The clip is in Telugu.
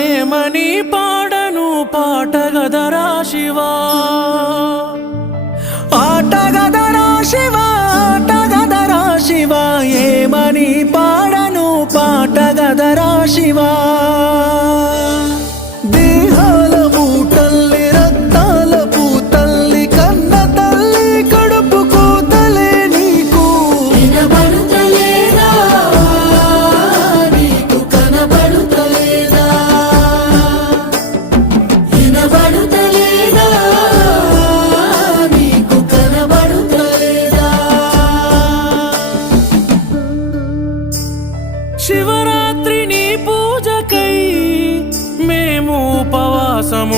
ఏమని పాడను పాటగదరా శివా ఆటగదరా శివా ఆటగదరా శివా ఏమని పాడను పాటగదరా శివా దేహాల పూటల్లి రక్తాల పూతల్లి కన్న తల్లి కడుపు కూతలే నీకు వినబడుతలేదా నీకు కనబడుతలేదా వినబడుతలేదా నీకు కనబడుతలేదా శివరాత్రి నీ పూజకై మేము ఉపవాసముంటాములే